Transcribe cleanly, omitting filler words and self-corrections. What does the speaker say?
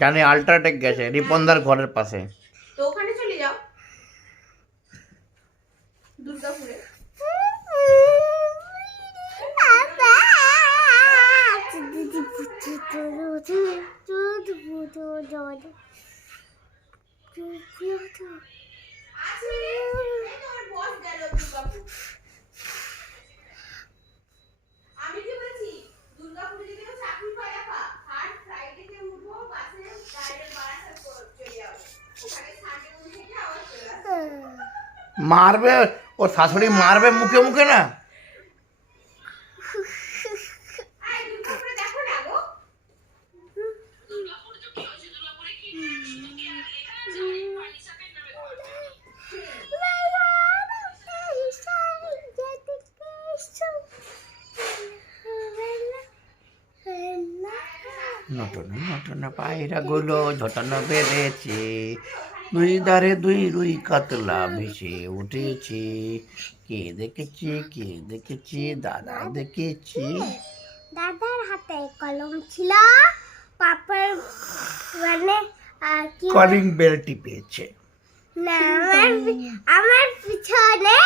জানি আল্ট্রাটেক গেছে রিপনদার ঘরের পাশে। তো ওখানে চলে যাও দুর্গাপুরে। আমি কি বলছি দুর্গাপুরে যদি কেউ চাকরি পায় আপা থার্ড ফ্রাইডেতে উঠবো বাসে ডাইরেক্ট বারাসাত চলে যাবো ওখানে সানডে মনে থেকে আবার চলে আসবো। মারবে ও শাশুড়ি মারবে মুখে মুখে না। আয় দুর্গাপুরে দেখো না গো। নতুন নতুন পায়রা গুলো ঝটানো বেড়েছে, দুই ধারে দুই রুই কাতলা ভেসে উঠেছে। কে দেখেছি কে দেখেছি, দাদা দেখেছি। দাদার হাতে কলম ছিল, পাপার মানে কলিং বেল টিপেছে। না আমার পিছনে